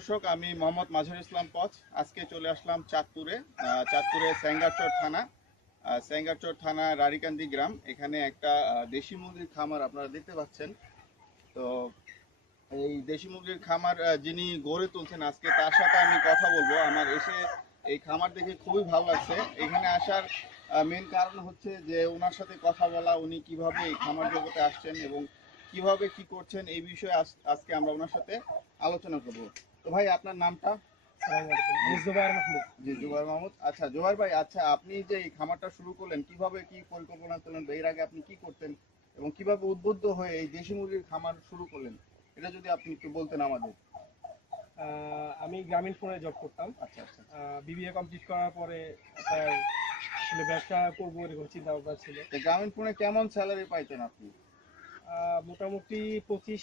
দর্শক, আমি মোহাম্মদ মাজহারুল ইসলাম পচ। আজকে চলে আসলাম চাঁদপুরে। চাঁদপুরে সেঙ্গারচর থানা রারিকান্দি গ্রাম। এখানে একটা দেশি মুরগির খামার আপনারা দেখতে পাচ্ছেন। তো এই দেশি মুরগির খামার যিনি গড়ে তুলছেন, আজকে তার সাথে আমি কথা বলবো। আমার এসে এই খামার দেখে খুবই ভালো লাগছে। এখানে আসার মেন কারণ হচ্ছে যে ওনার সাথে কথা বলা, উনি কিভাবে এই খামার জগতে আসছেন এবং কিভাবে কি করছেন এই বিষয়ে আজকে আমরা ওনার সাথে আলোচনা করব। তো ভাই, আপনার নামটা? জুবাইর মাহমুদ। জি, জুবাইর মাহমুদ। আচ্ছা জুবাইর ভাই, আচ্ছা আপনি যে এই খামারটা শুরু করলেন, কিভাবে কি পরিকল্পনা করলেন, এর আগে আপনি কি করতেন এবং কিভাবে উদ্বুদ্ধ হয়ে এই দেশি মুরগির খামার শুরু করলেন, এটা যদি আপনি একটু বলতেন আমাদের। আমি গ্রামীণ ফোনে জব করতাম। আচ্ছা আচ্ছা। বিবিএ কমপ্লিট করার পরে আসলে ব্যবসা করবো এরকম চিন্তা ভাবনা ছিল। গ্রামীণ ফোনে কেমন স্যালারি পাইতেন আপনি? মোটামুটি 25+।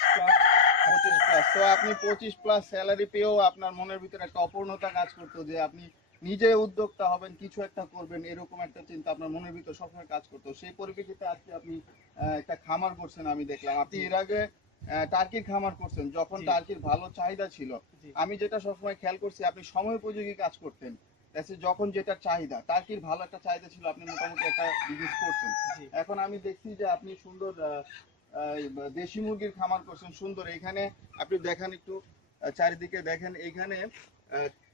তো আপনি 25+ স্যালারি পেয়েও আপনার মনের ভিতরে একটা অপূর্ণতা কাজ করতো যে আপনি নিজে উদ্যোক্তা হবেন, কিছু একটা করবেন, এরকম একটা চিন্তা আপনার মনের ভিতরে সবসময় কাজ করতো। সেই পরিপ্রেক্ষিতে আজকে আপনি একটা খামার করছেন। আমি দেখলাম আপনি এর আগে টার্কির খামার করছেন, যখন টার্কির ভালো চাহিদা ছিল। আমি যেটা সবসময় খেয়াল করছি, আপনি সময় উপযোগী কাজ করতেন। যখন যেটা চাহিদা, টার্কির ভালো একটা চাহিদা ছিল, আপনি মোটামুটি একটা বিজনেস করছেন। এখন আমি দেখছি যে আপনি সুন্দর দেশি মুরগির খামার করছেন, সুন্দর। এখানে আপনি দেখেন, একটু চারিদিকে দেখেন। এখানে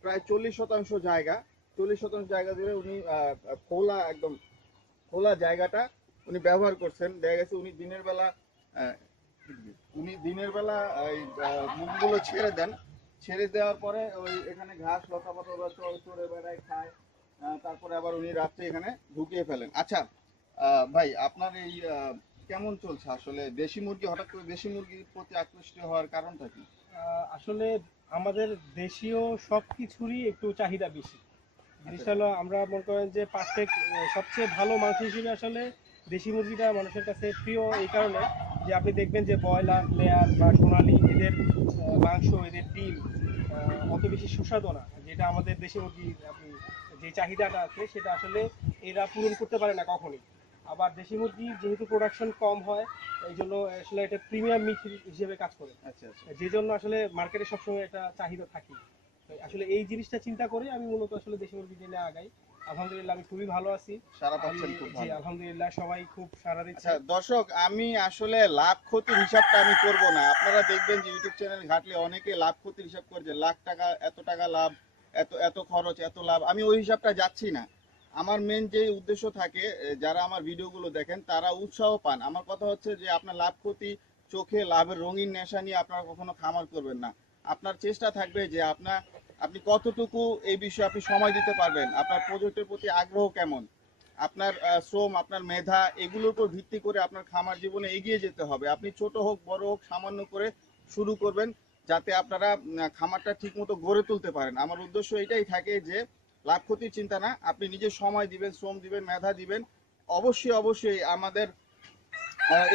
প্রায় 40% জায়গা, 40% জায়গা জুড়ে উনি একদম খোলা জায়গাটা উনি ব্যবহার করছেন। দেখা গেছে উনি দিনের বেলা এই মুরগিগুলো ছেড়ে দেন। ছেড়ে দেওয়ার পরে ওই এখানে ঘাস লতাপাতা চড়ে বেড়ায়, খায়। তারপরে আবার উনি রাত্রে এখানে ঢুকিয়ে ফেলেন। আচ্ছা ভাই, আপনার এই কেমন চলছে আসলে দেশি মুরগি? হঠাৎ করে দেশি মুরগির প্রতি আকৃষ্ট হওয়ার কারণটা কি? আসলে আমাদের দেশীয় সব কিছুরই একটু চাহিদা বেশি। জিনিসটা হলো, আমরা মনে করেন যে পারফেক্ট সবচেয়ে ভালো মাংস হিসেবে আসলে দেশি মুরগিটা মানুষের কাছে প্রিয় এই কারণে যে আপনি দেখবেন যে ব্রয়লার, লেয়ার বা সোনালি, এদের মাংস, এদের ডিম অত বেশি সুস্বাদু না। যেটা আমাদের দেশি মুরগির আপনি যে চাহিদাটা আছে সেটা আসলে এরা পূরণ করতে পারে না কখনই। আবার দেশি মুরগি যেহেতু প্রোডাকশন কম হয়, এই জন্য আসলে এটা প্রিমিয়াম মিট হিসেবে কাজ করে। আচ্ছা আচ্ছা। যে জন্য আসলে মার্কেটে সবসময় একটা চাহিদা থাকে। আসলে এই জিনিসটা চিন্তা করে আমি মূলত আসলে দেশি মুরগি নিয়ে আগাই। আলহামদুলিল্লাহ আমি খুবই ভালো আছি। সারা পাচ্ছেন খুব ভালো। জি আলহামদুলিল্লাহ, সবাই খুব সারা দিচ্ছে। আচ্ছা দর্শক, আমি আসলে লাভ ক্ষতির হিসাবটা আমি করব না। আপনারা দেখবেন যে ইউটিউব চ্যানেল ঘাটলে অনেকে লাভ ক্ষতির হিসাব করে, যে লাখ টাকা, এত টাকা লাভ, এত খরচ, এত লাভ। আমি ওই হিসাবটা যাচ্ছি না। আমার মেন যে উদ্দেশ্য থাকে, যারা আমার ভিডিওগুলো দেখেন তারা উৎসাহ পান। আমার কথা হচ্ছে যে আপনার লাভ ক্ষতি চোখে লাভের রঙিন নেশা নিয়ে আপনারা কখনো খামার করবেন না। আপনার চেষ্টা থাকবে যে আপনি কতটুকু এই বিষয়ে আপনি সময় দিতে পারবেন, আপনার প্রজেক্টের প্রতি আগ্রহ কেমন, আপনার শ্রম, আপনার মেধা, এগুলোর উপর ভিত্তি করে আপনার খামার জীবনে এগিয়ে যেতে হবে। আপনি ছোট হোক বড় হোক সামান্য করে শুরু করবেন, যাতে আপনারা খামারটা ঠিকমতো গড়ে তুলতে পারেন। আমার উদ্দেশ্য এটাই থাকে যে লাভ ক্ষতির চিন্তা না, আপনি নিজে সময় দিবেন, শ্রম দিবেন, মেধা দিবেন। অবশ্যই আমাদের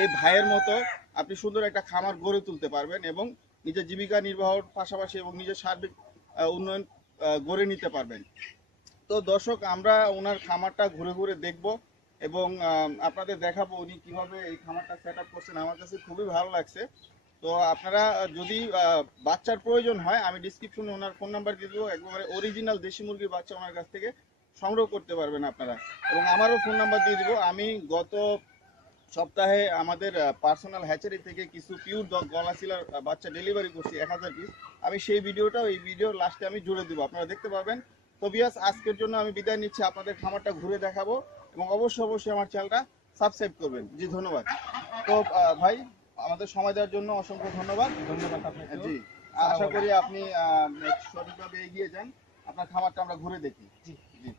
এই ভাইয়ের মতো আপনি সুন্দর একটা খামার গড়ে তুলতে পারবেন এবং নিজের জীবিকা নির্বাহের পাশাপাশি এবং নিজের সার্বিক উন্নয়ন গড়ে নিতে পারবেন। তো দর্শক, আমরা ওনার খামারটা ঘুরে ঘুরে দেখব এবং আপনাদের দেখাবো উনি কিভাবে এই খামারটা সেট আপ করছেন। আমার কাছে খুবই ভালো লাগছে। তো আপনারা যদি বাচ্চার প্রয়োজন হয়, আমি ডিসক্রিপশনে ওনার ফোন নাম্বার দিয়ে দেবো। একবারে অরিজিনাল দেশি মুরগির বাচ্চা ওনার কাছ থেকে সংগ্রহ করতে পারবেন আপনারা, এবং আমারও ফোন নাম্বার দিয়ে দেবো। আমি গত সপ্তাহে আমাদের পার্সোনাল হ্যাচারি থেকে কিছু পিওর গলাশিলার বাচ্চা ডেলিভারি করছি 1000 পিস। আমি সেই ভিডিওটাও এই ভিডিওর লাস্টে আমি জুড়ে দেবো, আপনারা দেখতে পাবেন। তো বিয়াস, আজকের জন্য আমি বিদায় নিচ্ছি। আপনাদের খামারটা ঘুরে দেখাবো এবং অবশ্যই আমার চ্যানেলটা সাবস্ক্রাইব করবেন। জি ধন্যবাদ। তো ভাই, আমাদের সময় দেওয়ার জন্য অসংখ্য ধন্যবাদ। ধন্যবাদ আপনাকে। জি, আশা করি আপনি সঠিকভাবে এগিয়ে যান। আপনার খামারটা আমরা ঘুরে দেখি। জি জি।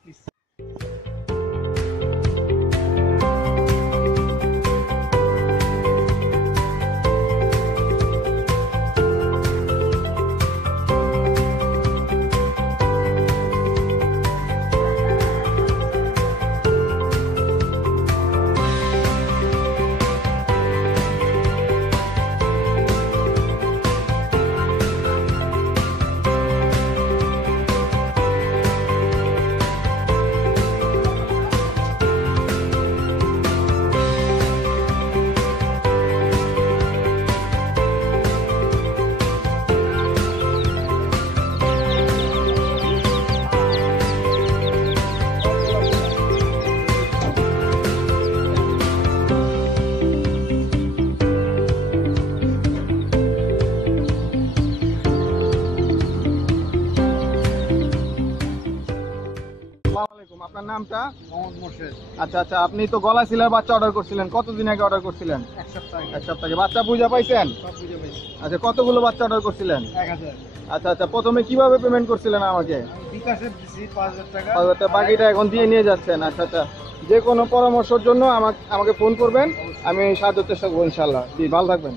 আসসালামু আলাইকুম, আপনার নামটা? মোহাম্মদ মোর্শেদ। আচ্ছা আচ্ছা, আপনি তো গলা শিলার বাচ্চা অর্ডার করছিলেন, কতদিন আগে অর্ডার করছিলেন? এক সপ্তাহ এক সপ্তাহে বাচ্চা পূজা পাইছেন? সব বুঝে পেয়েছি। আচ্ছা, কতগুলো বাচ্চা অর্ডার করছিলেন? 1000 আচ্ছা আচ্ছা, প্রথমে কিভাবে পেমেন্ট করছিলেন আমাকে? আমি বিকাশে দিছি 5000 টাকা। বাকিটা এখন দিয়ে নিয়ে যাচ্ছেন? আচ্ছা আচ্ছা, যে কোনো পরামর্শের জন্য আমাকে ফোন করবেন, আমি সাহায্য চেষ্টা করবো ইনশাল্লাহ। জি, ভালো থাকবেন।